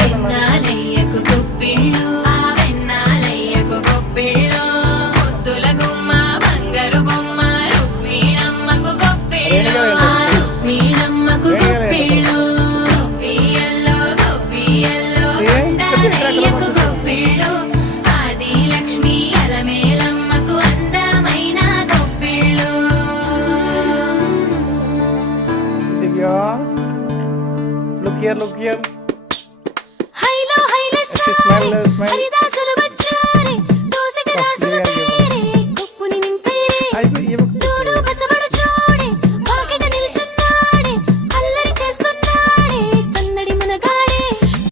వెన్నాలయ్యకు గొప్పిళ్ళు ఆ వెన్నాలయ్యకు గొప్పిళ్ళు ముద్దుల గుమ్మ బంగారు బొమ్మ రుక్మిణమ్మకు గొప్పిళ్ళు ఆ రుక్మిణమ్మకు గొప్పిళ్ళు గొప్పియల్లో గొప్పియల్లో కొండాలయ్యకు గొప్పిళ్ళు ఆది లక్ష్మి అలమేలమ్మకు అందమైన గొప్పిళ్ళు దివ్యా look here హైలో హైలెస్ smile హరిదాసులు